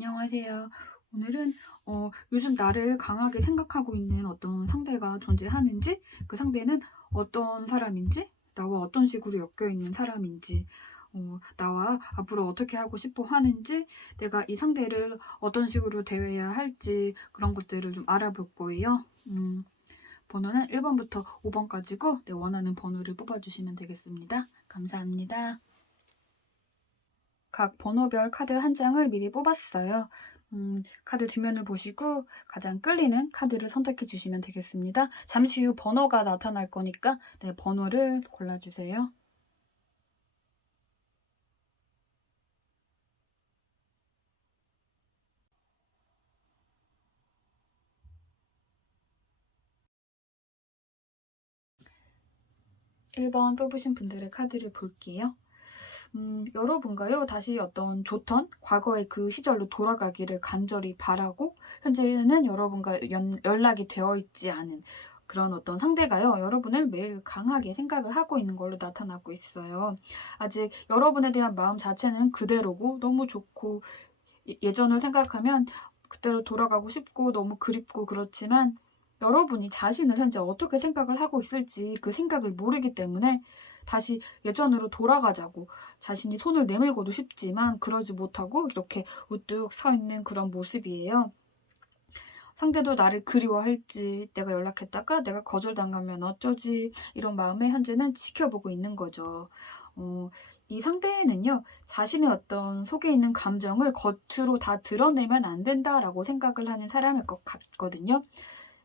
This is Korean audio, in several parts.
안녕하세요. 오늘은 요즘 나를 강하게 생각하고 있는 어떤 상대가 존재하는지, 그 상대는 어떤 사람인지, 나와 어떤 식으로 엮여 있는 사람인지, 나와 앞으로 어떻게 하고 싶어 하는지, 내가 이 상대를 어떤 식으로 대해야 할지 그런 것들을 좀 알아볼 거예요. 번호는 1번부터 5번까지고 내 원하는 번호를 뽑아주시면 되겠습니다. 감사합니다. 각 번호별 카드 한 장을 미리 뽑았어요. 카드 뒷면을 보시고 가장 끌리는 카드를 선택해 주시면 되겠습니다. 잠시 후 번호가 나타날 거니까 네, 번호를 골라주세요. (1번) 뽑으신 분들의 카드를 볼게요. 여러분과요, 다시 어떤 좋던 과거의 그 시절로 돌아가기를 간절히 바라고, 현재는 여러분과 연락이 되어 있지 않은 그런 어떤 상대가요, 여러분을 매일 강하게 생각을 하고 있는 걸로 나타나고 있어요. 아직 여러분에 대한 마음 자체는 그대로고 너무 좋고, 예전을 생각하면 그때로 돌아가고 싶고 너무 그립고, 그렇지만 여러분이 자신을 현재 어떻게 생각을 하고 있을지 그 생각을 모르기 때문에 다시 예전으로 돌아가자고 자신이 손을 내밀고도 싶지만 그러지 못하고 이렇게 우뚝 서 있는 그런 모습이에요. 상대도 나를 그리워할지, 내가 연락했다가 내가 거절당하면 어쩌지, 이런 마음에 현재는 지켜보고 있는 거죠. 이 상대는요, 자신의 어떤 속에 있는 감정을 겉으로 다 드러내면 안 된다라고 생각을 하는 사람일 것 같거든요.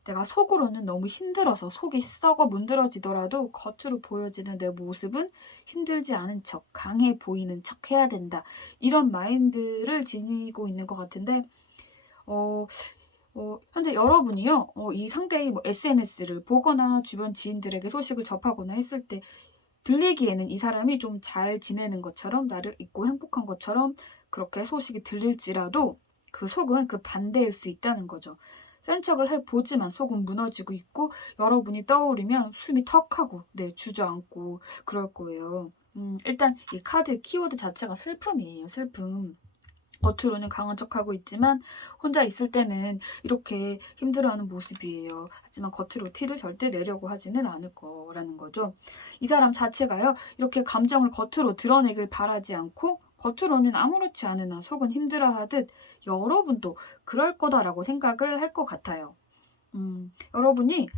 내가 속으로는 너무 힘들어서 속이 썩어 문드러지더라도 겉으로 보여지는 내 모습은 힘들지 않은 척, 강해 보이는 척 해야 된다, 이런 마인드를 지니고 있는 것 같은데, 어, 현재 여러분이요, 이 상대의 SNS를 보거나 주변 지인들에게 소식을 접하거나 했을 때 들리기에는 이 사람이 좀 잘 지내는 것처럼, 나를 잊고 행복한 것처럼 그렇게 소식이 들릴지라도 그 속은 그 반대일 수 있다는 거죠. 센 척을 해보지만 속은 무너지고 있고, 여러분이 떠오르면 숨이 턱하고 주저앉고 그럴 거예요. 일단 이 카드 키워드 자체가 슬픔이에요. 슬픔. 겉으로는 강한 척하고 있지만 혼자 있을 때는 이렇게 힘들어하는 모습이에요. 하지만 겉으로 티를 절대 내려고 하지는 않을 거라는 거죠. 이 사람 자체가요, 이렇게 감정을 겉으로 드러내길 바라지 않고 겉으로는 아무렇지 않으나 속은 힘들어하듯 여러분도 그럴 거다라고 생각을 할 것 같아요. 여러분이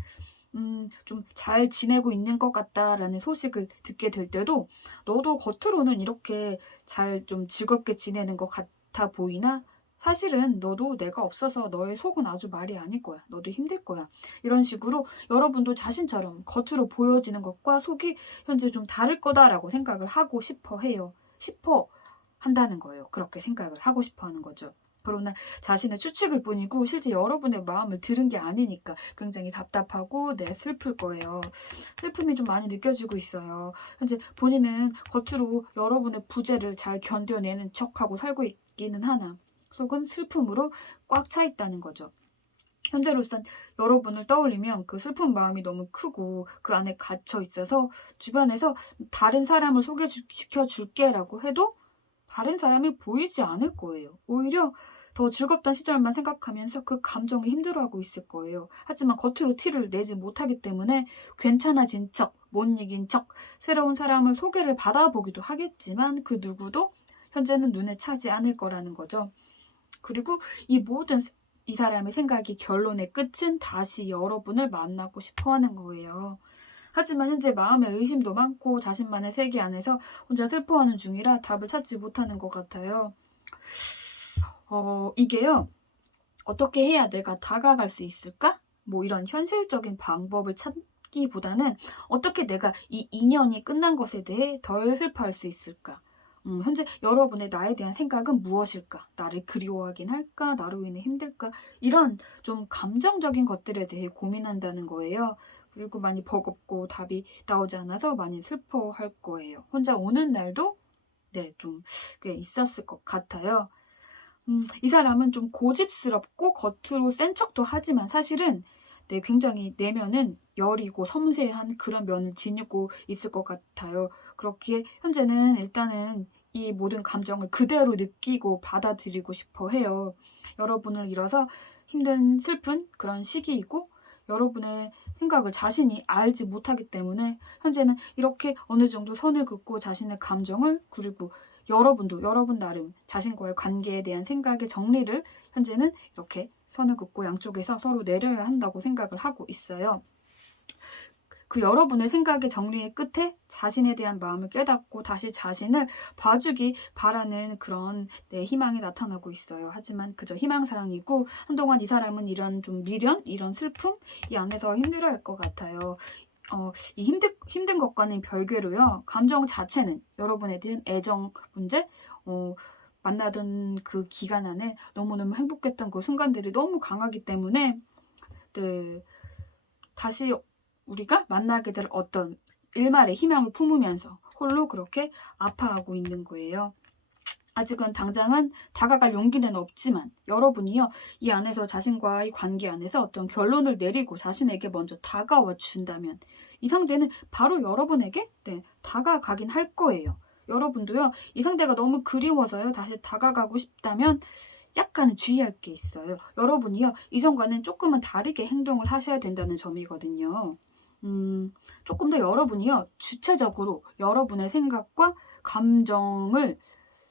좀 잘 지내고 있는 것 같다라는 소식을 듣게 될 때도, 너도 겉으로는 이렇게 잘 좀 즐겁게 지내는 것 같아 보이나 사실은 너도 내가 없어서 너의 속은 아주 말이 아닐 거야. 너도 힘들 거야. 이런 식으로 여러분도 자신처럼 겉으로 보여지는 것과 속이 현재 좀 다를 거다라고 생각을 하고 싶어 해요. 싶어 한다는 거예요. 그렇게 생각을 하고 싶어 하는 거죠. 그러나 자신의 추측일 뿐이고 실제 여러분의 마음을 들은 게 아니니까 굉장히 답답하고 슬플 거예요. 슬픔이 좀 많이 느껴지고 있어요. 현재 본인은 겉으로 여러분의 부재를 잘 견뎌내는 척하고 살고 있기는 하나 속은 슬픔으로 꽉 차 있다는 거죠. 현재로선 여러분을 떠올리면 그 슬픈 마음이 너무 크고 그 안에 갇혀 있어서 주변에서 다른 사람을 소개시켜 줄게라고 해도 다른 사람이 보이지 않을 거예요. 오히려 더 즐겁던 시절만 생각하면서 그 감정에 힘들어하고 있을 거예요. 하지만 겉으로 티를 내지 못하기 때문에 괜찮아진 척, 못 이긴 척, 새로운 사람을 소개를 받아보기도 하겠지만 그 누구도 현재는 눈에 차지 않을 거라는 거죠. 그리고 이 사람의 생각이 결론의 끝은 다시 여러분을 만나고 싶어 하는 거예요. 하지만 현재 마음의 의심도 많고 자신만의 세계 안에서 혼자 슬퍼하는 중이라 답을 찾지 못하는 것 같아요. 이게요, 어떻게 해야 내가 다가갈 수 있을까? 이런 현실적인 방법을 찾기보다는 어떻게 내가 이 인연이 끝난 것에 대해 덜 슬퍼할 수 있을까? 현재 여러분의 나에 대한 생각은 무엇일까? 나를 그리워하긴 할까? 나로 인해 힘들까? 이런 좀 감정적인 것들에 대해 고민한다는 거예요. 그리고 많이 버겁고 답이 나오지 않아서 많이 슬퍼할 거예요. 혼자 오는 날도 좀 꽤 있었을 것 같아요. 이 사람은 좀 고집스럽고 겉으로 센 척도 하지만 사실은 굉장히 내면은 여리고 섬세한 그런 면을 지니고 있을 것 같아요. 그렇기에 현재는 일단은 이 모든 감정을 그대로 느끼고 받아들이고 싶어 해요. 여러분을 잃어서 힘든 슬픈 그런 시기이고 여러분의 생각을 자신이 알지 못하기 때문에 현재는 이렇게 어느 정도 선을 긋고 자신의 감정을 그리고 여러분도 여러분 나름 자신과의 관계에 대한 생각의 정리를 현재는 이렇게 선을 긋고 양쪽에서 서로 내려야 한다고 생각을 하고 있어요. 그 여러분의 생각의 정리의 끝에 자신에 대한 마음을 깨닫고 다시 자신을 봐주기 바라는 그런 희망이 나타나고 있어요. 하지만 그저 희망사항이고 한동안 이 사람은 이런 좀 미련, 이런 슬픔 이 안에서 힘들어할 것 같아요. 이 힘든 것과는 별개로요. 감정 자체는 여러분에 대한 애정 문제, 만나던 그 기간 안에 너무너무 행복했던 그 순간들이 너무 강하기 때문에 네, 다시 우리가 만나게 될 어떤 일말의 희망을 품으면서 홀로 그렇게 아파하고 있는 거예요. 아직은 당장은 다가갈 용기는 없지만 여러분이요 이 안에서 자신과의 관계 안에서 어떤 결론을 내리고 자신에게 먼저 다가와 준다면 이 상대는 바로 여러분에게 다가가긴 할 거예요. 여러분도요 이 상대가 너무 그리워서요 다시 다가가고 싶다면 약간은 주의할 게 있어요. 여러분이요 이전과는 조금은 다르게 행동을 하셔야 된다는 점이거든요. 조금 더 여러분이요 주체적으로 여러분의 생각과 감정을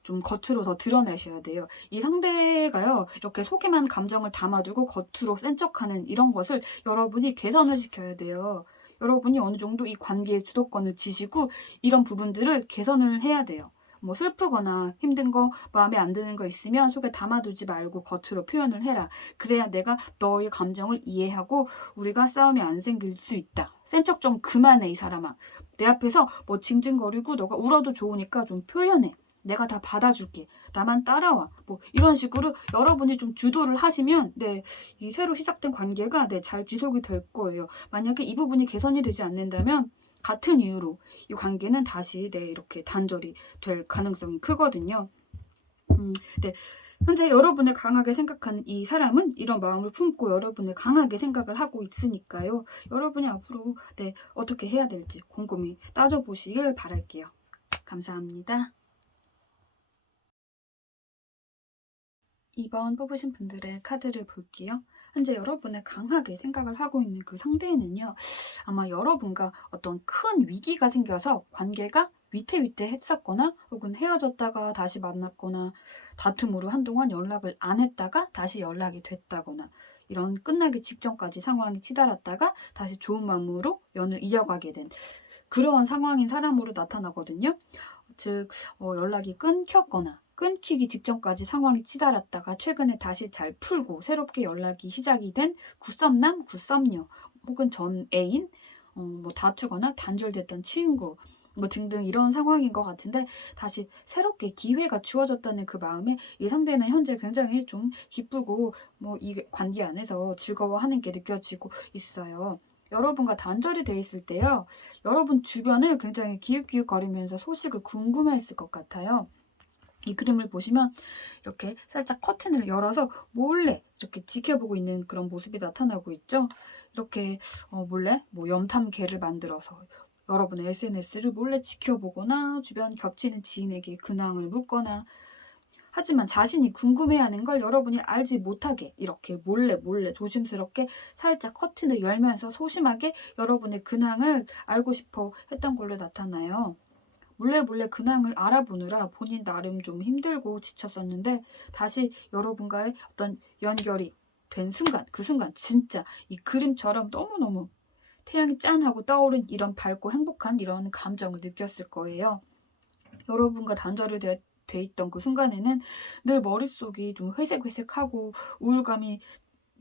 좀 겉으로 더 드러내셔야 돼요. 이 상대가요 이렇게 속에만 감정을 담아두고 겉으로 센 척하는 이런 것을 여러분이 개선을 시켜야 돼요. 여러분이 어느 정도 이 관계의 주도권을 지시고 이런 부분들을 개선을 해야 돼요. 뭐 슬프거나 힘든 거 마음에 안 드는 거 있으면 속에 담아두지 말고 겉으로 표현을 해라. 그래야 내가 너의 감정을 이해하고 우리가 싸움이 안 생길 수 있다. 센 척 좀 그만해 이 사람아. 내 앞에서 뭐 징징거리고 너가 울어도 좋으니까 좀 표현해. 내가 다 받아줄게. 나만 따라와. 뭐 이런 식으로 여러분이 좀 주도를 하시면 이 새로 시작된 관계가 잘 지속이 될 거예요. 만약에 이 부분이 개선이 되지 않는다면 같은 이유로 이 관계는 다시 이렇게 단절이 될 가능성이 크거든요. 현재 여러분을 강하게 생각하는 이 사람은 이런 마음을 품고 여러분을 강하게 생각을 하고 있으니까요. 여러분이 앞으로 어떻게 해야 될지 곰곰이 따져보시길 바랄게요. 감사합니다. 이번 뽑으신 분들의 카드를 볼게요. 현재 여러분을 강하게 생각을 하고 있는 그 상대는요. 아마 여러분과 어떤 큰 위기가 생겨서 관계가 위태위태했었거나 혹은 헤어졌다가 다시 만났거나 다툼으로 한동안 연락을 안 했다가 다시 연락이 됐다거나 이런 끝나기 직전까지 상황이 치달았다가 다시 좋은 마음으로 연을 이어가게 된 그러한 상황인 사람으로 나타나거든요. 즉 연락이 끊겼거나 끊기기 직전까지 상황이 치달았다가 최근에 다시 잘 풀고 새롭게 연락이 시작이 된 굿썸남, 굿썸녀 혹은 전 애인, 뭐 다투거나 단절됐던 친구 뭐 등등 이런 상황인 것 같은데 다시 새롭게 기회가 주어졌다는 그 마음에 이 상대는 현재 굉장히 좀 기쁘고 뭐 이 관계 안에서 즐거워하는 게 느껴지고 있어요. 여러분과 단절이 돼 있을 때요. 여러분 주변을 굉장히 기웃기웃거리면서 소식을 궁금해했을 것 같아요. 이 그림을 보시면 이렇게 살짝 커튼을 열어서 몰래 이렇게 지켜보고 있는 그런 모습이 나타나고 있죠. 이렇게 몰래 뭐 염탐개를 만들어서 여러분의 SNS를 몰래 지켜보거나 주변 겹치는 지인에게 근황을 묻거나 하지만 자신이 궁금해하는 걸 여러분이 알지 못하게 이렇게 몰래 조심스럽게 살짝 커튼을 열면서 소심하게 여러분의 근황을 알고 싶어 했던 걸로 나타나요. 몰래 근황을 알아보느라 본인 나름 좀 힘들고 지쳤었는데 다시 여러분과의 어떤 연결이 된 순간 그 순간 진짜 이 그림처럼 너무너무 태양이 짠하고 떠오른 이런 밝고 행복한 이런 감정을 느꼈을 거예요. 여러분과 단절이 돼 있던 그 순간에는 늘 머릿속이 좀 회색하고 우울감이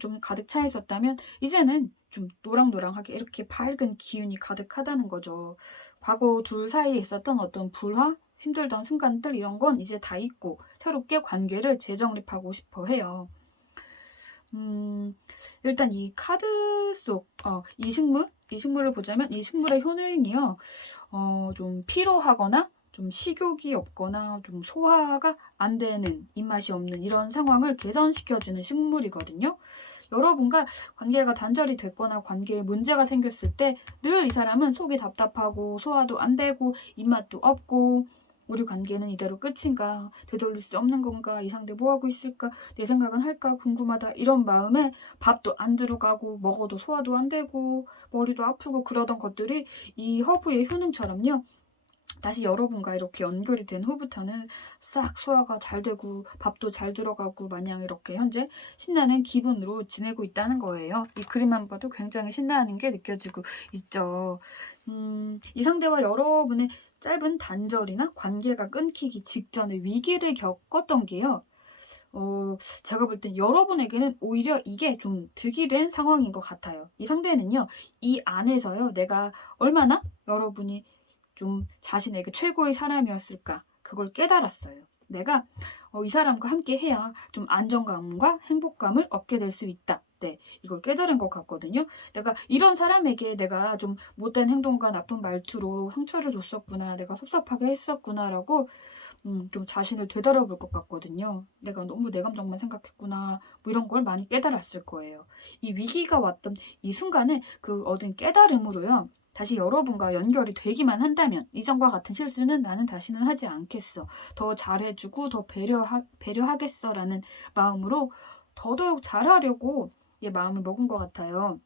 좀 가득 차 있었다면 이제는 좀 노랑노랑하게 이렇게 밝은 기운이 가득하다는 거죠. 과거 둘 사이에 있었던 어떤 불화, 힘들던 순간들 이런 건 이제 다 잊고 새롭게 관계를 재정립하고 싶어 해요. 일단 이 카드 속 이 식물을 보자면 이 식물의 효능이요. 좀 피로하거나 좀 식욕이 없거나 좀 소화가 안 되는 입맛이 없는 이런 상황을 개선시켜주는 식물이거든요. 여러분과 관계가 단절이 됐거나 관계에 문제가 생겼을 때 늘 이 사람은 속이 답답하고 소화도 안 되고 입맛도 없고 우리 관계는 이대로 끝인가? 되돌릴 수 없는 건가? 이 상대 뭐하고 있을까? 내 생각은 할까? 궁금하다. 이런 마음에 밥도 안 들어가고 먹어도 소화도 안 되고 머리도 아프고 그러던 것들이 이 허브의 효능처럼요. 다시 여러분과 이렇게 연결이 된 후부터는 싹 소화가 잘 되고 밥도 잘 들어가고 마냥 이렇게 현재 신나는 기분으로 지내고 있다는 거예요. 이 그림만 봐도 굉장히 신나는 게 느껴지고 있죠. 이 상대와 여러분의 짧은 단절이나 관계가 끊기기 직전에 위기를 겪었던 게요. 제가 볼 땐 여러분에게는 오히려 이게 좀 득이 된 상황인 것 같아요. 이 상대는요, 이 안에서요, 내가 얼마나 여러분이 좀 자신에게 최고의 사람이었을까? 그걸 깨달았어요. 내가 이 사람과 함께 해야 좀 안정감과 행복감을 얻게 될 수 있다. 네, 이걸 깨달은 것 같거든요. 내가 이런 사람에게 내가 좀 못된 행동과 나쁜 말투로 상처를 줬었구나, 내가 섭섭하게 했었구나라고 좀 자신을 되돌아볼 것 같거든요. 내가 너무 내 감정만 생각했구나, 뭐 이런 걸 많이 깨달았을 거예요. 이 위기가 왔던 이 순간에 그 얻은 깨달음으로요. 다시 여러분과 연결이 되기만 한다면 이전과 같은 실수는 나는 다시는 하지 않겠어. 더 잘해주고 더 배려하겠어라는 마음으로 더더욱 잘하려고 마음을 먹은 것 같아요.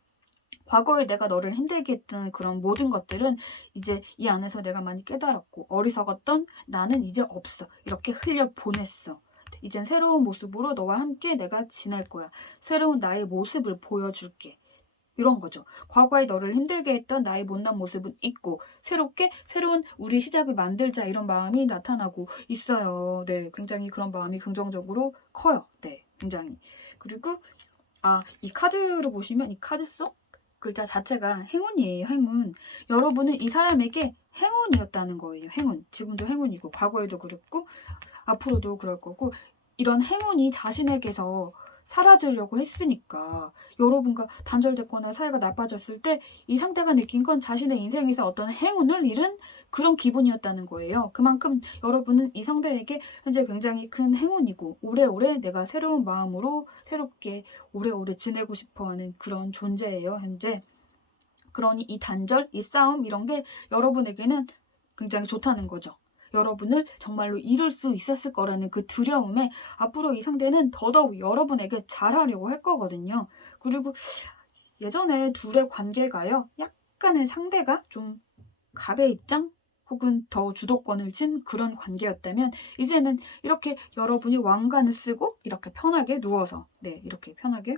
과거에 내가 너를 힘들게 했던 그런 모든 것들은 이제 이 안에서 내가 많이 깨달았고 어리석었던 나는 이제 없어. 이렇게 흘려보냈어. 이젠 새로운 모습으로 너와 함께 내가 지낼 거야. 새로운 나의 모습을 보여줄게. 이런 거죠. 과거에 너를 힘들게 했던 나의 못난 모습은 있고 새롭게 새로운 우리 시작을 만들자 이런 마음이 나타나고 있어요. 네, 굉장히 그런 마음이 긍정적으로 커요. 네, 굉장히. 그리고 이 카드로 보시면 이 카드 속 글자 자체가 행운이에요. 행운. 여러분은 이 사람에게 행운이었다는 거예요. 행운. 지금도 행운이고 과거에도 그랬고 앞으로도 그럴 거고 이런 행운이 자신에게서 사라지려고 했으니까 여러분과 단절됐거나 사이가 나빠졌을 때 이 상대가 느낀 건 자신의 인생에서 어떤 행운을 잃은 그런 기분이었다는 거예요. 그만큼 여러분은 이 상대에게 현재 굉장히 큰 행운이고 오래오래 내가 새로운 마음으로 새롭게 오래오래 지내고 싶어하는 그런 존재예요. 현재. 그러니 이 단절, 이 싸움 이런 게 여러분에게는 굉장히 좋다는 거죠. 여러분을 정말로 잃을 수 있었을 거라는 그 두려움에 앞으로 이 상대는 더더욱 여러분에게 잘하려고 할 거거든요. 그리고 예전에 둘의 관계가요. 약간의 상대가 좀 갑의 입장 혹은 더 주도권을 쥔 그런 관계였다면 이제는 이렇게 여러분이 왕관을 쓰고 이렇게 편하게 누워서 이렇게 편하게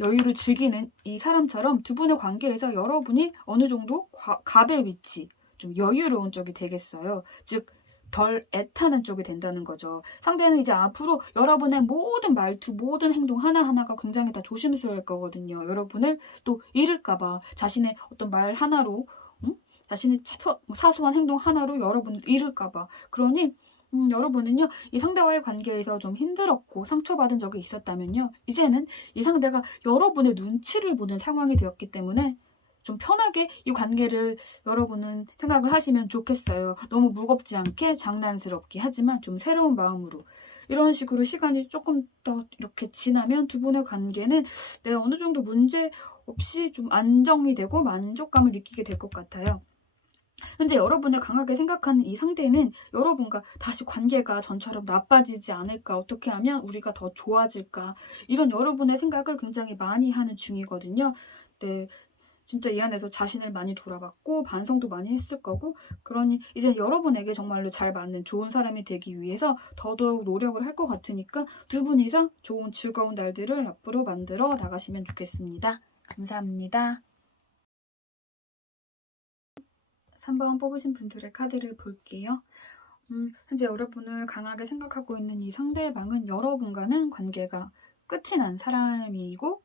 여유를 즐기는 이 사람처럼 두 분의 관계에서 여러분이 어느 정도 갑의 위치, 좀 여유로운 쪽이 되겠어요. 즉, 덜 애타는 쪽이 된다는 거죠. 상대는 이제 앞으로 여러분의 모든 말투, 모든 행동 하나하나가 굉장히 다 조심스러울 거거든요. 여러분을 또 잃을까봐 자신의 어떤 말 하나로, 자신의 사소한 행동 하나로 여러분을 잃을까봐. 그러니 여러분은요, 이 상대와의 관계에서 좀 힘들었고 상처받은 적이 있었다면요, 이제는 이 상대가 여러분의 눈치를 보는 상황이 되었기 때문에 좀 편하게 이 관계를 여러분은 생각을 하시면 좋겠어요. 너무 무겁지 않게 장난스럽게 하지만 좀 새로운 마음으로. 이런 식으로 시간이 조금 더 이렇게 지나면 두 분의 관계는 내가 어느 정도 문제 없이 좀 안정이 되고 만족감을 느끼게 될 것 같아요. 현재 여러분을 강하게 생각하는 이 상대는 여러분과 다시 관계가 전처럼 나빠지지 않을까, 어떻게 하면 우리가 더 좋아질까, 이런 여러분의 생각을 굉장히 많이 하는 중이거든요. 네, 진짜 이 안에서 자신을 많이 돌아봤고 반성도 많이 했을 거고, 그러니 이제 여러분에게 정말로 잘 맞는 좋은 사람이 되기 위해서 더더욱 노력을 할 것 같으니까 두 분이서 좋은 즐거운 날들을 앞으로 만들어 나가시면 좋겠습니다. 감사합니다. 3번 뽑으신 분들의 카드를 볼게요. 현재 여러분을 강하게 생각하고 있는 이 상대방은 여러분과는 관계가 끝이 난 사람이고,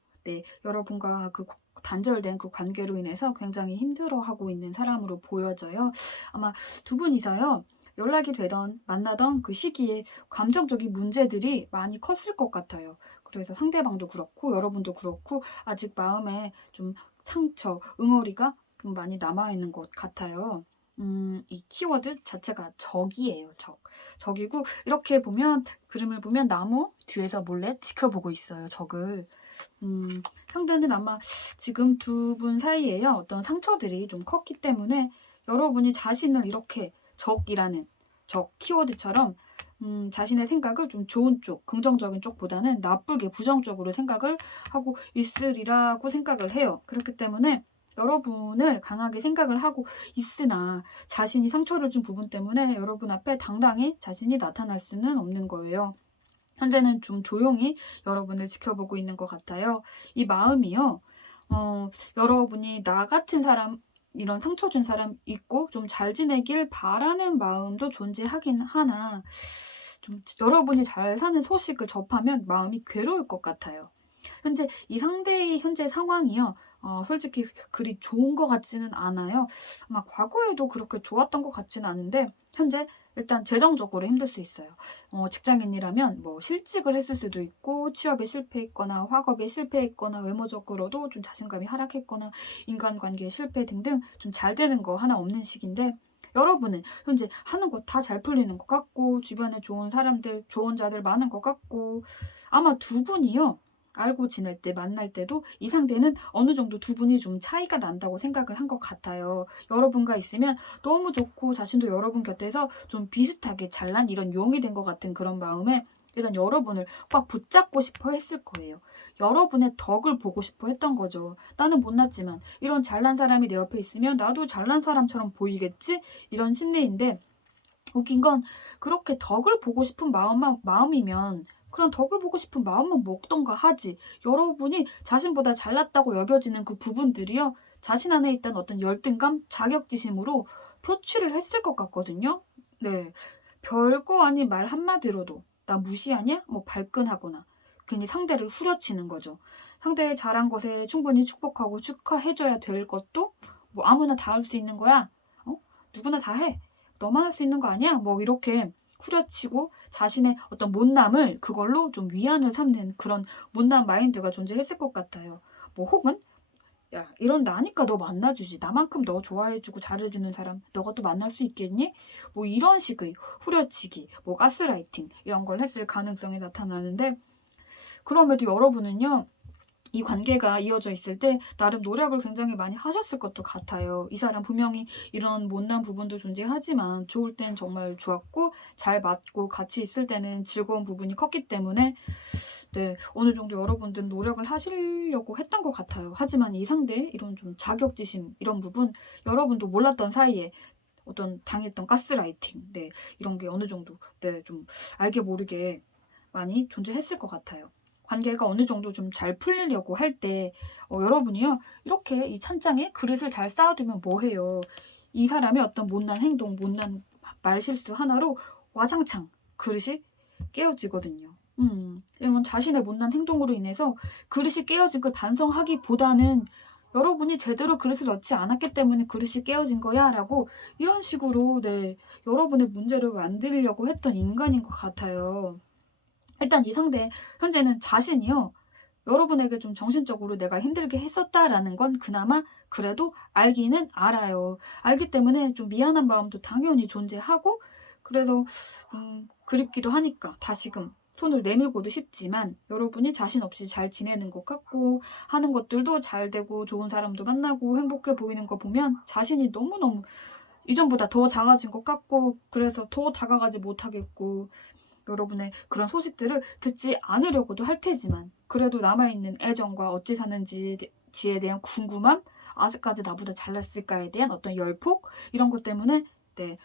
여러분과 그 단절된 그 관계로 인해서 굉장히 힘들어하고 있는 사람으로 보여져요. 아마 두 분이서요, 연락이 되던 만나던 그 시기에 감정적인 문제들이 많이 컸을 것 같아요. 그래서 상대방도 그렇고 여러분도 그렇고 아직 마음에 좀 상처, 응어리가 좀 많이 남아있는 것 같아요. 이 키워드 자체가 적이에요. 적이고 이렇게 보면 그림을 보면 나무 뒤에서 몰래 지켜보고 있어요. 적을. 상대는 아마 지금 두 분 사이에요. 어떤 상처들이 좀 컸기 때문에 여러분이 자신을 이렇게 적이라는 저 키워드처럼 자신의 생각을 좀 좋은 쪽, 긍정적인 쪽보다는 나쁘게 부정적으로 생각을 하고 있으리라고 생각을 해요. 그렇기 때문에 여러분을 강하게 생각을 하고 있으나 자신이 상처를 준 부분 때문에 여러분 앞에 당당히 자신이 나타날 수는 없는 거예요. 현재는 좀 조용히 여러분을 지켜보고 있는 것 같아요. 이 마음이요. 여러분이 나 같은 사람, 이런 상처 준 사람 있고 좀 잘 지내길 바라는 마음도 존재하긴 하나 좀 여러분이 잘 사는 소식을 접하면 마음이 괴로울 것 같아요. 현재 이 상대의 현재 상황이요. 솔직히 그리 좋은 것 같지는 않아요. 아마 과거에도 그렇게 좋았던 것 같지는 않은데 현재 일단 재정적으로 힘들 수 있어요. 직장인이라면 뭐 실직을 했을 수도 있고 취업에 실패했거나 학업에 실패했거나 외모적으로도 좀 자신감이 하락했거나 인간관계에 실패 등등 좀 잘 되는 거 하나 없는 시기인데 여러분은 현재 하는 거 다 잘 풀리는 것 같고 주변에 좋은 사람들, 좋은 자들 많은 것 같고 아마 두 분이요. 알고 지낼 때 만날 때도 이 상대는 어느 정도 두 분이 좀 차이가 난다고 생각을 한 것 같아요. 여러분과 있으면 너무 좋고 자신도 여러분 곁에서 좀 비슷하게 잘난 이런 용이 된 것 같은 그런 마음에 이런 여러분을 꽉 붙잡고 싶어 했을 거예요. 여러분의 덕을 보고 싶어 했던 거죠. 나는 못났지만 이런 잘난 사람이 내 옆에 있으면 나도 잘난 사람처럼 보이겠지? 이런 심리인데 웃긴 건 그렇게 덕을 보고 싶은 마음이면 그런 덕을 보고 싶은 마음만 먹던가 하지. 여러분이 자신보다 잘났다고 여겨지는 그 부분들이요. 자신 안에 있던 어떤 열등감, 자격지심으로 표출을 했을 것 같거든요. 네. 별거 아닌 말 한마디로도 나 무시하냐? 뭐 발끈하거나 괜히 상대를 후려치는 거죠. 상대의 잘한 것에 충분히 축복하고 축하해줘야 될 것도 뭐 아무나 다 할 수 있는 거야. 누구나 다 해. 너만 할 수 있는 거 아니야? 뭐 이렇게 후려치고 자신의 어떤 못남을 그걸로 좀 위안을 삼는 그런 못남 마인드가 존재했을 것 같아요. 뭐 혹은 야 이런 나니까 너 만나주지. 나만큼 너 좋아해주고 잘해주는 사람 너가 또 만날 수 있겠니? 뭐 이런 식의 후려치기, 뭐 가스라이팅 이런 걸 했을 가능성이 나타나는데 그럼에도 여러분은요. 이 관계가 이어져 있을 때 나름 노력을 굉장히 많이 하셨을 것도 같아요. 이 사람 분명히 이런 못난 부분도 존재하지만 좋을 땐 정말 좋았고 잘 맞고 같이 있을 때는 즐거운 부분이 컸기 때문에 네, 어느 정도 여러분들은 노력을 하시려고 했던 것 같아요. 하지만 이 상대의 이런 좀 자격지심 이런 부분 여러분도 몰랐던 사이에 어떤 당했던 가스라이팅 네, 이런 게 어느 정도 네, 좀 알게 모르게 많이 존재했을 것 같아요. 관계가 어느 정도 좀 잘 풀리려고 할 때 여러분이요 이렇게 이 찬장에 그릇을 잘 쌓아두면 뭐해요. 이 사람의 어떤 못난 행동, 못난 말실수 하나로 와장창 그릇이 깨어지거든요. 이러면 자신의 못난 행동으로 인해서 그릇이 깨어진 걸 반성하기보다는 여러분이 제대로 그릇을 넣지 않았기 때문에 그릇이 깨어진 거야 라고 이런 식으로 네 여러분의 문제를 만들려고 했던 인간인 것 같아요. 일단 이 상대 현재는 자신이요. 여러분에게 좀 정신적으로 내가 힘들게 했었다라는 건 그나마 그래도 알기는 알아요. 알기 때문에 좀 미안한 마음도 당연히 존재하고 그래서 좀 그립기도 하니까 다시금 손을 내밀고도 싶지만 여러분이 자신 없이 잘 지내는 것 같고 하는 것들도 잘 되고 좋은 사람도 만나고 행복해 보이는 거 보면 자신이 너무너무 이전보다 더 작아진 것 같고 그래서 더 다가가지 못하겠고 여러분의 그런 소식들을 듣지 않으려고도 할 테지만 그래도 남아있는 애정과 어찌 사는지에 대한 궁금함 아직까지 나보다 잘났을까에 대한 어떤 열폭 이런 것 때문에 네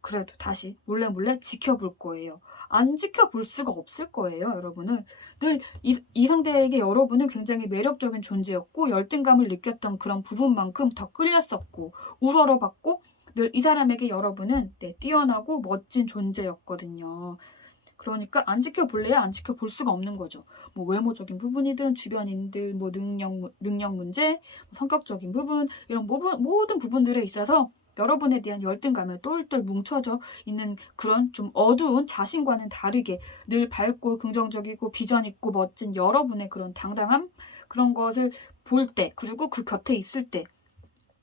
그래도 다시 몰래 지켜볼 거예요. 안 지켜볼 수가 없을 거예요. 여러분은 늘 이 상대에게 여러분은 굉장히 매력적인 존재였고 열등감을 느꼈던 그런 부분만큼 더 끌렸었고 우러러봤고 늘 이 사람에게 여러분은 네, 뛰어나고 멋진 존재였거든요. 그러니까 안 지켜볼래야 안 지켜볼 수가 없는 거죠. 뭐 외모적인 부분이든 주변인들 뭐 능력 문제, 뭐 성격적인 부분 이런 모든 부분들에 있어서 여러분에 대한 열등감에 똘똘 뭉쳐져 있는 그런 좀 어두운 자신과는 다르게 늘 밝고 긍정적이고 비전 있고 멋진 여러분의 그런 당당함 그런 것을 볼 때 그리고 그 곁에 있을 때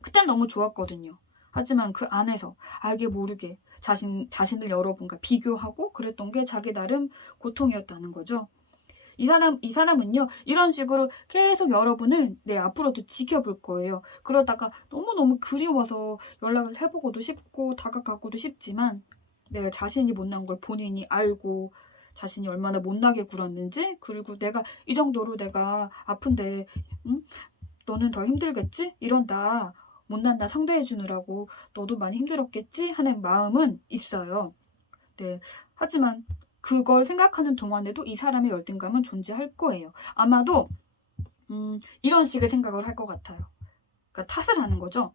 그땐 너무 좋았거든요. 하지만 그 안에서 알게 모르게 자신을 여러분과 비교하고 그랬던 게 자기 나름 고통이었다는 거죠. 이 사람은요, 이런 식으로 계속 여러분을 네, 앞으로도 지켜볼 거예요. 그러다가 너무너무 그리워서 연락을 해보고도 싶고, 다가가고도 싶지만, 내 자신이 못난 걸 본인이 알고 자신이 얼마나 못나게 굴었는지, 그리고 내가 이 정도로 내가 아픈데 응? 너는 더 힘들겠지? 이런 나 못난 나 상대해 주느라고 너도 많이 힘들었겠지? 하는 마음은 있어요. 네. 하지만 그걸 생각하는 동안에도 이 사람의 열등감은 존재할 거예요. 아마도 이런 식의 생각을 할 것 같아요. 그러니까 탓을 하는 거죠.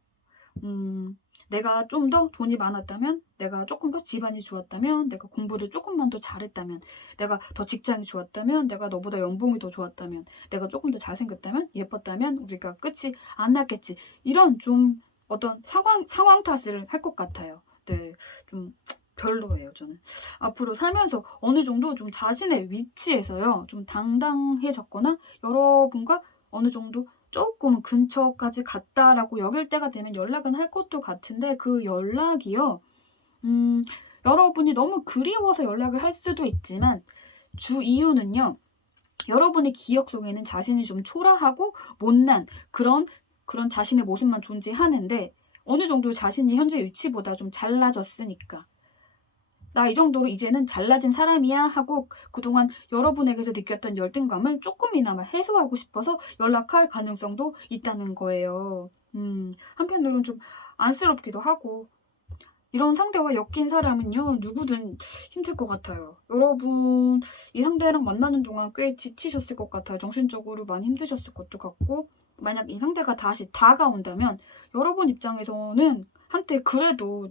내가 좀 더 돈이 많았다면, 내가 조금 더 집안이 좋았다면, 내가 공부를 조금만 더 잘했다면, 내가 더 직장이 좋았다면, 내가 너보다 연봉이 더 좋았다면, 내가 조금 더 잘생겼다면, 예뻤다면 우리가 끝이 안 났겠지. 이런 좀 어떤 상황 탓을 할 것 같아요. 네, 좀 별로예요, 저는. 앞으로 살면서 어느 정도 좀 자신의 위치에서요, 좀 당당해졌거나 여러분과 어느 정도 조금 근처까지 갔다라고 여길 때가 되면 연락은 할 것도 같은데, 그 연락이요, 여러분이 너무 그리워서 연락을 할 수도 있지만, 주 이유는요, 여러분의 기억 속에는 자신이 좀 초라하고 못난 그런 자신의 모습만 존재하는데, 어느 정도 자신이 현재 위치보다 좀 잘나졌으니까, 나 이 정도로 이제는 잘나진 사람이야 하고 그동안 여러분에게서 느꼈던 열등감을 조금이나마 해소하고 싶어서 연락할 가능성도 있다는 거예요. 한편으로는 좀 안쓰럽기도 하고, 이런 상대와 엮인 사람은요, 누구든 힘들 것 같아요. 여러분, 이 상대랑 만나는 동안 꽤 지치셨을 것 같아요. 정신적으로 많이 힘드셨을 것도 같고, 만약 이 상대가 다시 다가온다면 여러분 입장에서는 한때 그래도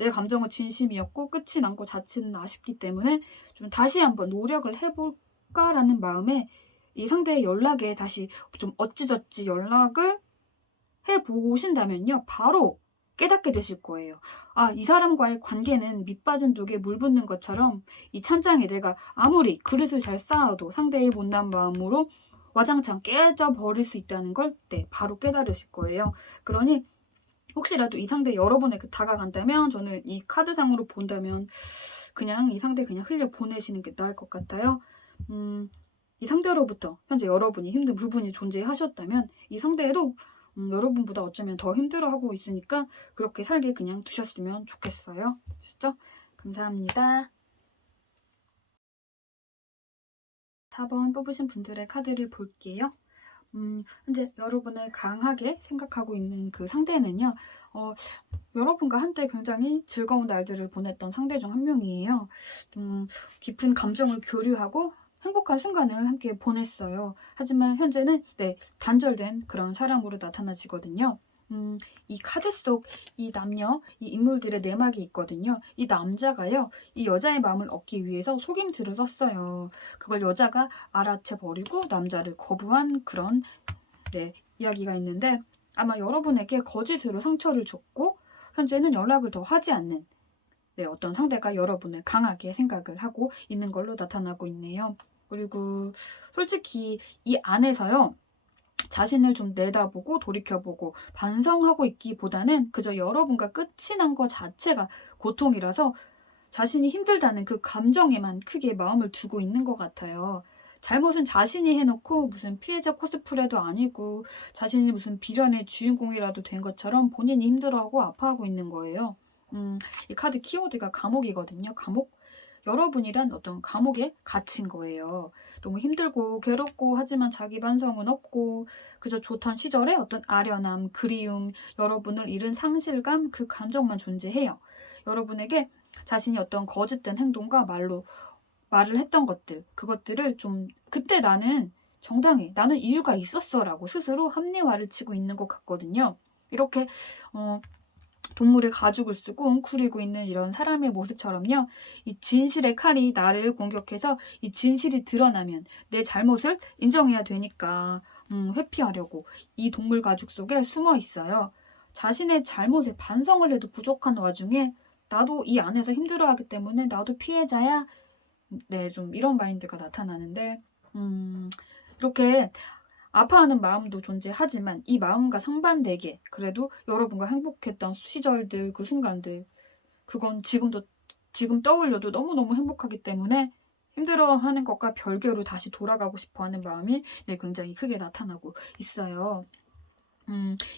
내 감정은 진심이었고 끝이 난 것 자체는 아쉽기 때문에 좀 다시 한번 노력을 해볼까라는 마음에 이 상대의 연락에 다시 좀 어찌저찌 연락을 해보신다면요, 바로 깨닫게 되실 거예요. 아, 이 사람과의 관계는 밑 빠진 독에 물 붓는 것처럼 이 찬장에 내가 아무리 그릇을 잘 쌓아도 상대의 못난 마음으로 와장창 깨져버릴 수 있다는 걸 네, 바로 깨달으실 거예요. 그러니 혹시라도 이 상대 여러분에게 다가간다면, 저는 이 카드상으로 본다면 그냥 이 상대 그냥 흘려 보내시는 게 나을 것 같아요. 이 상대로부터 현재 여러분이 힘든 부분이 존재하셨다면 이 상대도 여러분보다 어쩌면 더 힘들어하고 있으니까 그렇게 살게 그냥 두셨으면 좋겠어요. 아시죠? 감사합니다. 4번 뽑으신 분들의 카드를 볼게요. 현재 여러분을 강하게 생각하고 있는 그 상대는요, 여러분과 한때 굉장히 즐거운 날들을 보냈던 상대 중 한 명이에요. 깊은 감정을 교류하고 행복한 순간을 함께 보냈어요. 하지만 현재는 네, 단절된 그런 사람으로 나타나지거든요. 이 카드 속 이 남녀, 이 인물들의 내막이 있거든요. 이 남자가요, 이 여자의 마음을 얻기 위해서 속임수를 썼어요. 그걸 여자가 알아채버리고 남자를 거부한 그런 네, 이야기가 있는데, 아마 여러분에게 거짓으로 상처를 줬고 현재는 연락을 더 하지 않는 네, 어떤 상대가 여러분을 강하게 생각을 하고 있는 걸로 나타나고 있네요. 그리고 솔직히 이 안에서요, 자신을 좀 내다보고 돌이켜보고 반성하고 있기보다는 그저 여러분과 끝이 난 것 자체가 고통이라서 자신이 힘들다는 그 감정에만 크게 마음을 두고 있는 것 같아요. 잘못은 자신이 해놓고 무슨 피해자 코스프레도 아니고 자신이 무슨 비련의 주인공이라도 된 것처럼 본인이 힘들어하고 아파하고 있는 거예요. 이 카드 키워드가 감옥이거든요. 감옥. 여러분이란 어떤 감옥에 갇힌 거예요. 너무 힘들고 괴롭고 하지만 자기 반성은 없고 그저 좋던 시절에 어떤 아련함, 그리움, 여러분을 잃은 상실감, 그 감정만 존재해요. 여러분에게 자신이 어떤 거짓된 행동과 말을 했던 것들, 그것들을 좀 그때 나는 정당해, 나는 이유가 있었어 라고 스스로 합리화를 치고 있는 것 같거든요. 이렇게 동물의 가죽을 쓰고 웅크리고 있는 이런 사람의 모습처럼요, 이 진실의 칼이 나를 공격해서 이 진실이 드러나면 내 잘못을 인정해야 되니까 회피하려고 이 동물 가죽 속에 숨어 있어요. 자신의 잘못에 반성을 해도 부족한 와중에 나도 이 안에서 힘들어하기 때문에 나도 피해자야. 네, 좀 이런 마인드가 나타나는데, 이렇게 아파하는 마음도 존재하지만 이 마음과 상반되게 그래도 여러분과 행복했던 시절들, 그 순간들, 그건 지금 떠올려도 너무너무 행복하기 때문에 힘들어하는 것과 별개로 다시 돌아가고 싶어하는 마음이 네, 굉장히 크게 나타나고 있어요.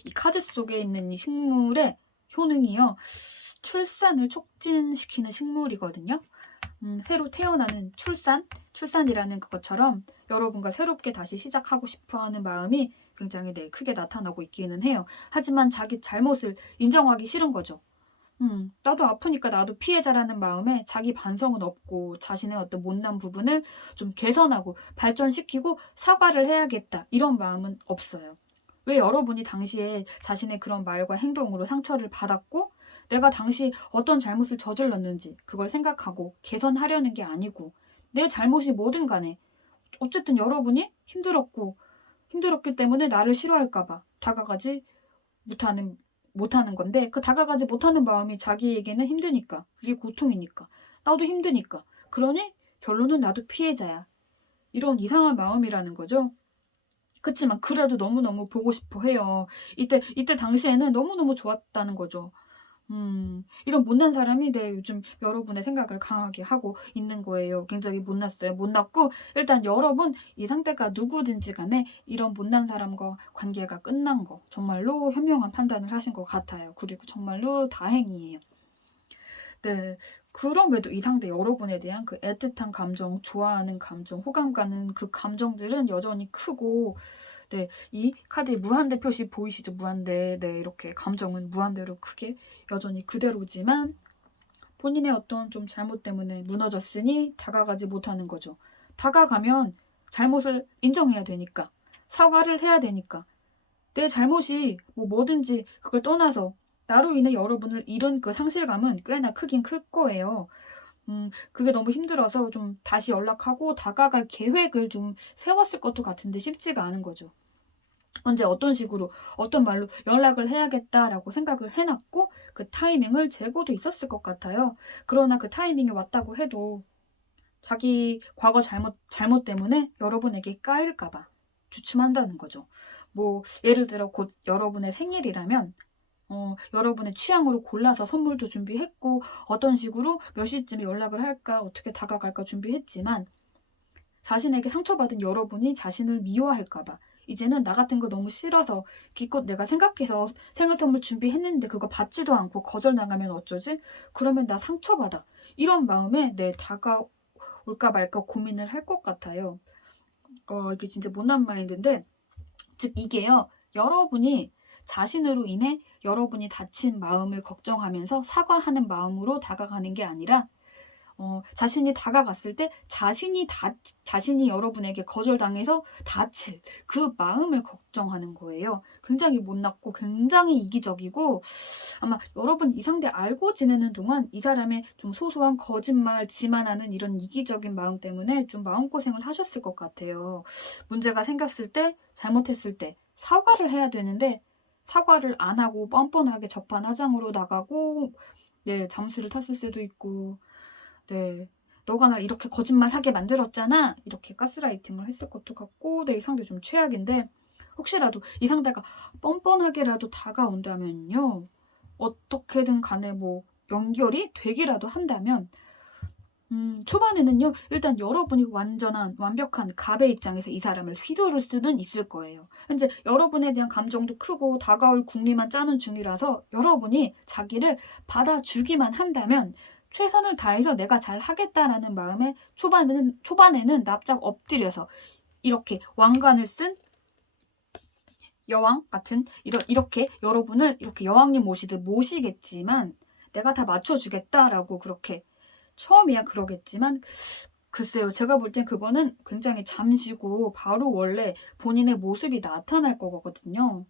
이 카드 속에 있는 이 식물의 효능이요, 출산을 촉진시키는 식물이거든요. 새로 태어나는 출산이라는 그것처럼 여러분과 새롭게 다시 시작하고 싶어하는 마음이 굉장히 크게 나타나고 있기는 해요. 하지만 자기 잘못을 인정하기 싫은 거죠. 나도 아프니까 나도 피해자라는 마음에 자기 반성은 없고 자신의 어떤 못난 부분을 좀 개선하고 발전시키고 사과를 해야겠다 이런 마음은 없어요. 왜 여러분이 당시에 자신의 그런 말과 행동으로 상처를 받았고 내가 당시 어떤 잘못을 저질렀는지 그걸 생각하고 개선하려는 게 아니고 내 잘못이 뭐든 간에 어쨌든 여러분이 힘들었기 때문에 나를 싫어할까봐 다가가지 못하는 건데 그 다가가지 못하는 마음이 자기에게는 힘드니까 그게 고통이니까 나도 힘드니까 그러니 결론은 나도 피해자야 이런 이상한 마음이라는 거죠. 그치만 그래도 너무너무 보고 싶어 해요. 이때 당시에는 너무너무 좋았다는 거죠. 이런 못난 사람이 요즘 여러분의 생각을 강하게 하고 있는 거예요. 굉장히 못났어요. 못났고 일단 여러분 이 상태가 누구든지 간에 이런 못난 사람과 관계가 끝난 거 정말로 현명한 판단을 하신 것 같아요. 그리고 정말로 다행이에요. 네. 그럼에도 이 상태 여러분에 대한 그 애틋한 감정, 좋아하는 감정, 호감 가는 그 감정들은 여전히 크고 이 카드에 무한대 표시 보이시죠? 무한대. 이렇게 감정은 무한대로 크게 여전히 그대로지만 본인의 어떤 좀 잘못 때문에 무너졌으니 다가가지 못하는 거죠. 다가가면 잘못을 인정해야 되니까 사과를 해야 되니까 내 잘못이 뭐든지 그걸 떠나서 나로 인해 여러분을 잃은 그 상실감은 꽤나 크긴 클 거예요. 그게 너무 힘들어서 좀 다시 연락하고 다가갈 계획을 좀 세웠을 것도 같은데 쉽지가 않은 거죠. 언제 어떤 식으로 어떤 말로 연락을 해야겠다라고 생각을 해놨고 그 타이밍을 재고도 있었을 것 같아요. 그러나 그 타이밍이 왔다고 해도 자기 과거 잘못 때문에 여러분에게 까일까봐 주춤한다는 거죠. 예를 들어 곧 여러분의 생일이라면 여러분의 취향으로 골라서 선물도 준비했고 어떤 식으로 몇 시쯤에 연락을 할까 어떻게 다가갈까 준비했지만 자신에게 상처받은 여러분이 자신을 미워할까봐 이제는 나 같은 거 너무 싫어서 기껏 내가 생각해서 생일 선물 준비했는데 그거 받지도 않고 거절당하면 어쩌지? 그러면 나 상처받아. 이런 마음에 다가올까 말까 고민을 할 것 같아요. 이게 진짜 못난 마인드인데 즉 이게요. 여러분이 자신으로 인해 여러분이 다친 마음을 걱정하면서 사과하는 마음으로 다가가는 게 아니라 자신이 다가갔을 때 자신이 여러분에게 거절당해서 다칠 그 마음을 걱정하는 거예요. 굉장히 못났고 굉장히 이기적이고 아마 여러분 이 상대 알고 지내는 동안 이 사람의 좀 소소한 거짓말, 지만하는 이런 이기적인 마음 때문에 좀 마음고생을 하셨을 것 같아요. 문제가 생겼을 때, 잘못했을 때 사과를 해야 되는데 사과를 안 하고 뻔뻔하게 적반하장으로 나가고 잠수를 탔을 수도 있고 너가 날 이렇게 거짓말하게 만들었잖아. 이렇게 가스라이팅을 했을 것도 같고 이 상대 좀 최악인데 혹시라도 이 상대가 뻔뻔하게라도 다가온다면요. 어떻게든 간에 연결이 되기라도 한다면 초반에는요. 일단 여러분이 완벽한 갑의 입장에서 이 사람을 휘두를 수는 있을 거예요. 현재 여러분에 대한 감정도 크고 다가올 궁리만 짜는 중이라서 여러분이 자기를 받아주기만 한다면 최선을 다해서 내가 잘 하겠다라는 마음에 초반에는 납작 엎드려서 이렇게 왕관을 쓴 여왕 같은 이렇게 여러분을 이렇게 여왕님 모시듯 모시겠지만 내가 다 맞춰주겠다라고 그렇게 처음이야 그러겠지만 글쎄요. 제가 볼 땐 그거는 굉장히 잠시고 바로 원래 본인의 모습이 나타날 거거든요.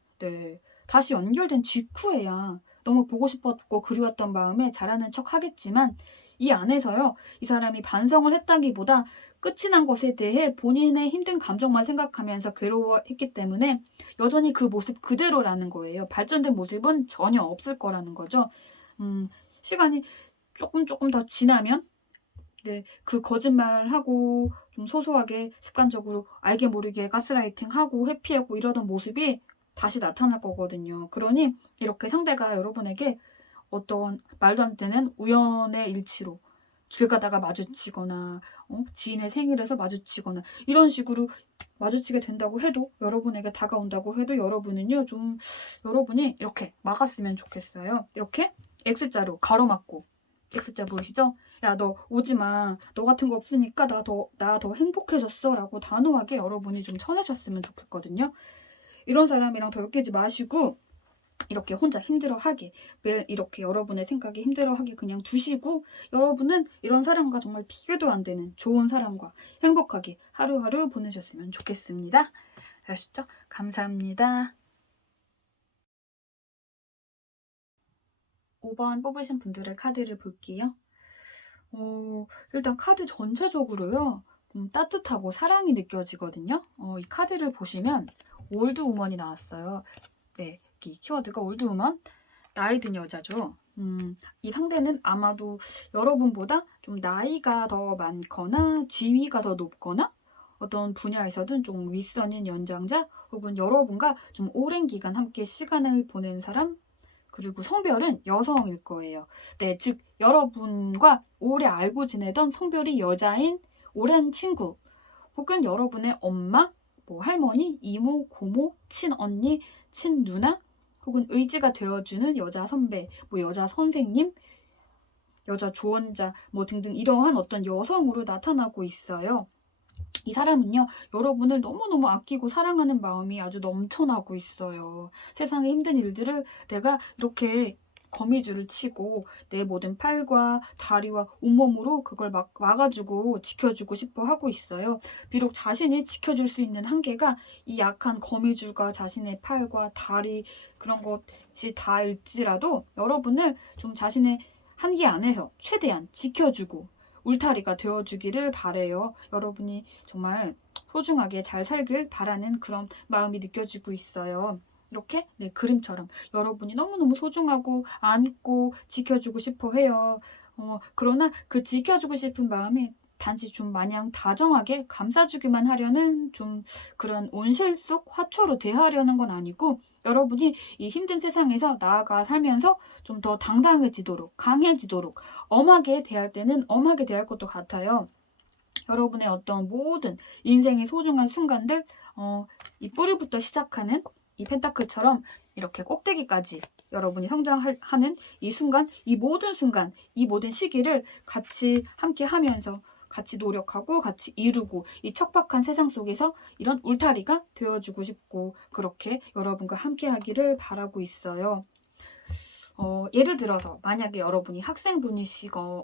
다시 연결된 직후에야 너무 보고 싶었고 그리웠던 마음에 잘하는 척 하겠지만 이 안에서요. 이 사람이 반성을 했다기보다 끝이 난 것에 대해 본인의 힘든 감정만 생각하면서 괴로워했기 때문에 여전히 그 모습 그대로라는 거예요. 발전된 모습은 전혀 없을 거라는 거죠. 시간이 조금 더 지나면 그 거짓말하고 좀 소소하게 습관적으로 알게 모르게 가스라이팅하고 회피하고 이러던 모습이 다시 나타날 거거든요. 그러니 이렇게 상대가 여러분에게 어떤 말도 안 되는 우연의 일치로 길 가다가 마주치거나 지인의 생일에서 마주치거나 이런 식으로 마주치게 된다고 해도 여러분에게 다가온다고 해도 여러분이 이렇게 막았으면 좋겠어요. 이렇게 X자로 가로막고, X자 보이시죠? 야, 너 오지 마. 너 같은 거 없으니까 나 더 행복해졌어. 라고 단호하게 여러분이 좀 전하셨으면 좋겠거든요. 이런 사람이랑 더 엮이지 마시고, 이렇게 혼자 힘들어하게, 매일 이렇게 여러분의 생각이 힘들어하게 그냥 두시고, 여러분은 이런 사람과 정말 비교도 안 되는 좋은 사람과 행복하게 하루하루 보내셨으면 좋겠습니다. 아시죠? 감사합니다. 5번 뽑으신 분들의 카드를 볼게요. 일단 카드 전체적으로요. 따뜻하고 사랑이 느껴지거든요. 이 카드를 보시면 올드 우먼이 나왔어요. 네, 이 키워드가 올드 우먼, 나이 든 여자죠. 이 상대는 아마도 여러분보다 좀 나이가 더 많거나 지위가 더 높거나 어떤 분야에서든 좀 윗선인 연장자 혹은 여러분과 좀 오랜 기간 함께 시간을 보낸 사람, 그리고 성별은 여성일 거예요. 네, 즉 여러분과 오래 알고 지내던 성별이 여자인 오랜 친구 혹은 여러분의 엄마, 뭐 할머니, 이모, 고모, 친언니, 친누나 혹은 의지가 되어주는 여자 선배, 뭐 여자 선생님, 여자 조언자 뭐 등등 이러한 어떤 여성으로 나타나고 있어요. 이 사람은요, 여러분을 너무너무 아끼고 사랑하는 마음이 아주 넘쳐나고 있어요. 세상의 힘든 일들을 내가 이렇게 거미줄을 치고 내 모든 팔과 다리와 온몸으로 그걸 막아주고 지켜주고 싶어 하고 있어요. 비록 자신이 지켜줄 수 있는 한계가 이 약한 거미줄과 자신의 팔과 다리 그런 것이 다일지라도 여러분을 좀 자신의 한계 안에서 최대한 지켜주고 울타리가 되어주기를 바래요. 여러분이 정말 소중하게 잘 살길 바라는 그런 마음이 느껴지고 있어요. 이렇게 네, 그림처럼 여러분이 너무너무 소중하고 안고 지켜주고 싶어 해요. 그러나 그 지켜주고 싶은 마음이 단지 좀 마냥 다정하게 감싸주기만 하려는 좀 그런 온실 속 화초로 대하려는 건 아니고 여러분이 이 힘든 세상에서 나아가 살면서 좀 더 당당해지도록 강해지도록 엄하게 대할 때는 엄하게 대할 것도 같아요. 여러분의 어떤 모든 인생의 소중한 순간들 이 뿌리부터 시작하는 이 펜타클처럼 이렇게 꼭대기까지 여러분이 성장하는 이 순간, 이 모든 시기를 같이 함께 하면서 같이 노력하고 같이 이루고 이 척박한 세상 속에서 이런 울타리가 되어주고 싶고 그렇게 여러분과 함께 하기를 바라고 있어요. 예를 들어서 만약에 여러분이 학생분이시고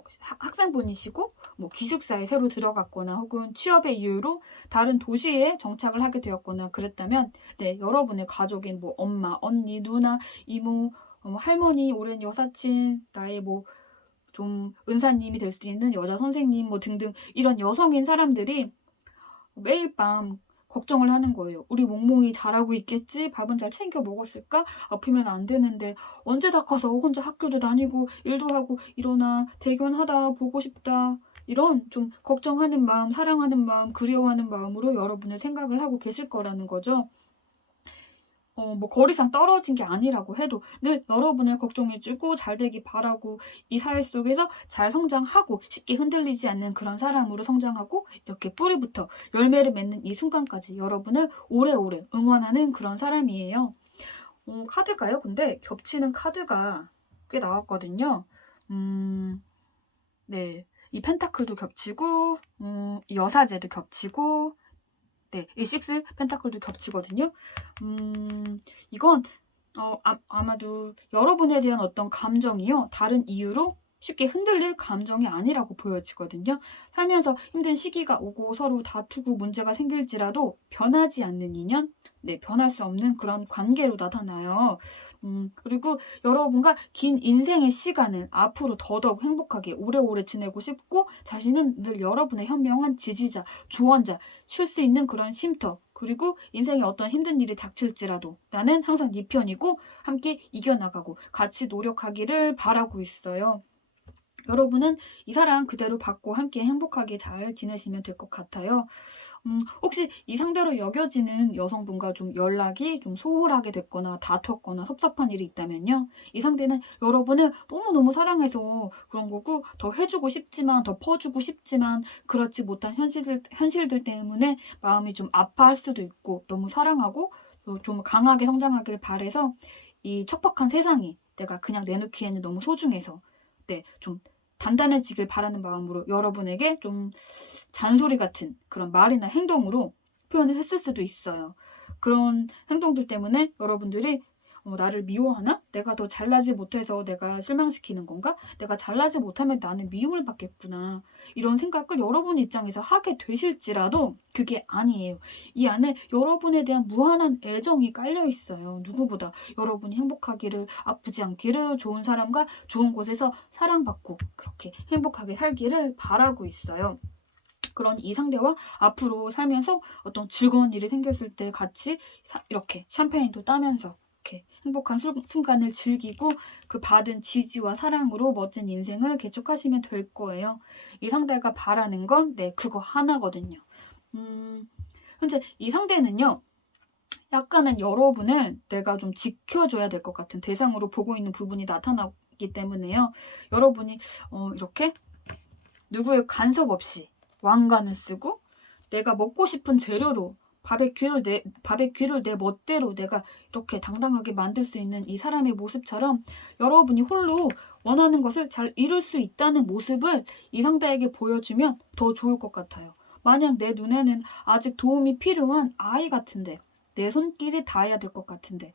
뭐 기숙사에 새로 들어갔거나 혹은 취업의 이유로 다른 도시에 정착을 하게 되었거나 그랬다면 네, 여러분의 가족인 뭐 엄마, 언니, 누나, 이모, 할머니, 오랜 여사친, 나의 뭐 좀 은사님이 될 수도 있는 여자 선생님 뭐 등등 이런 여성인 사람들이 매일 밤 걱정을 하는 거예요. 우리 몽몽이 잘하고 있겠지? 밥은 잘 챙겨 먹었을까? 아프면 안 되는데 언제 다 커서 혼자 학교도 다니고 일도 하고 일어나 대견하다 보고 싶다 이런 좀 걱정하는 마음, 사랑하는 마음, 그리워하는 마음으로 여러분을 생각을 하고 계실 거라는 거죠. 뭐 거리상 떨어진 게 아니라고 해도 늘 여러분을 걱정해주고 잘 되기 바라고 이 사회 속에서 잘 성장하고 쉽게 흔들리지 않는 그런 사람으로 성장하고 이렇게 뿌리부터 열매를 맺는 이 순간까지 여러분을 오래오래 응원하는 그런 사람이에요. 카드가요? 근데 겹치는 카드가 꽤 나왔거든요. 네. 이 펜타클도 겹치고, 이 여사제도 겹치고, 네, 이 식스 펜타클도 겹치거든요. 이건 아마도 여러분에 대한 어떤 감정이요. 다른 이유로 쉽게 흔들릴 감정이 아니라고 보여지거든요. 살면서 힘든 시기가 오고 서로 다투고 문제가 생길지라도 변하지 않는 인연, 네, 변할 수 없는 그런 관계로 나타나요. 그리고 여러분과 긴 인생의 시간을 앞으로 더더욱 행복하게 오래오래 지내고 싶고 자신은 늘 여러분의 현명한 지지자, 조언자, 쉴 수 있는 그런 쉼터 그리고 인생에 어떤 힘든 일이 닥칠지라도 나는 항상 네 편이고 함께 이겨나가고 같이 노력하기를 바라고 있어요. 여러분은 이 사랑 그대로 받고 함께 행복하게 잘 지내시면 될 것 같아요. 혹시 이 상대로 여겨지는 여성분과 좀 연락이 좀 소홀하게 됐거나 다퉜거나 섭섭한 일이 있다면요. 이 상대는 여러분을 너무너무 사랑해서 그런 거고 더 해주고 싶지만 더 퍼주고 싶지만 그렇지 못한 현실들 때문에 마음이 좀 아파할 수도 있고 너무 사랑하고 좀 강하게 성장하기를 바래서 이 척박한 세상이 내가 그냥 내놓기에는 너무 소중해서 좀 단단해지길 바라는 마음으로 여러분에게 좀 잔소리 같은 그런 말이나 행동으로 표현을 했을 수도 있어요. 그런 행동들 때문에 여러분들이 나를 미워하나? 내가 더 잘나지 못해서 내가 실망시키는 건가? 내가 잘나지 못하면 나는 미움을 받겠구나. 이런 생각을 여러분 입장에서 하게 되실지라도 그게 아니에요. 이 안에 여러분에 대한 무한한 애정이 깔려 있어요. 누구보다 여러분이 행복하기를, 아프지 않기를, 좋은 사람과 좋은 곳에서 사랑받고 그렇게 행복하게 살기를 바라고 있어요. 그런 이 상대와 앞으로 살면서 어떤 즐거운 일이 생겼을 때 같이 이렇게 샴페인도 따면서 이렇게 행복한 순간을 즐기고 그 받은 지지와 사랑으로 멋진 인생을 개척하시면 될 거예요. 이 상대가 바라는 건 그거 하나거든요. 현재 이 상대는요. 약간은 여러분을 내가 좀 지켜줘야 될 것 같은 대상으로 보고 있는 부분이 나타나기 때문에요. 여러분이 이렇게 누구의 간섭 없이 왕관을 쓰고 내가 먹고 싶은 재료로 바베큐를 내 멋대로 내가 이렇게 당당하게 만들 수 있는 이 사람의 모습처럼 여러분이 홀로 원하는 것을 잘 이룰 수 있다는 모습을 이 상대에게 보여주면 더 좋을 것 같아요. 만약 내 눈에는 아직 도움이 필요한 아이 같은데 내 손길이 닿아야 될 것 같은데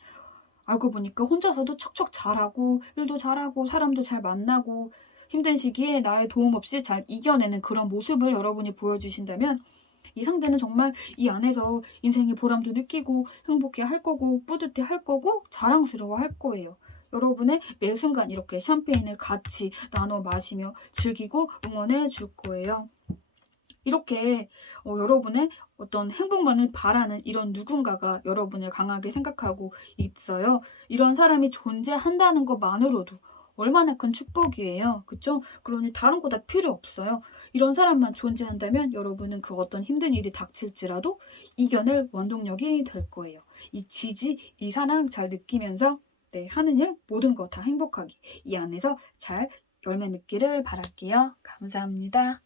알고 보니까 혼자서도 척척 잘하고 일도 잘하고 사람도 잘 만나고 힘든 시기에 나의 도움 없이 잘 이겨내는 그런 모습을 여러분이 보여주신다면 이 상대는 정말 이 안에서 인생의 보람도 느끼고 행복해 할 거고 뿌듯해 할 거고 자랑스러워 할 거예요. 여러분의 매 순간 이렇게 샴페인을 같이 나눠 마시며 즐기고 응원해 줄 거예요. 이렇게 여러분의 어떤 행복만을 바라는 이런 누군가가 여러분을 강하게 생각하고 있어요. 이런 사람이 존재한다는 것만으로도 얼마나 큰 축복이에요. 그쵸? 그러니 다른 거 다 필요 없어요. 이런 사람만 존재한다면 여러분은 그 어떤 힘든 일이 닥칠지라도 이겨낼 원동력이 될 거예요. 이 지지, 이 사랑 잘 느끼면서 하는 일 모든 거 다 행복하게 이 안에서 잘 열매 맺기를 바랄게요. 감사합니다.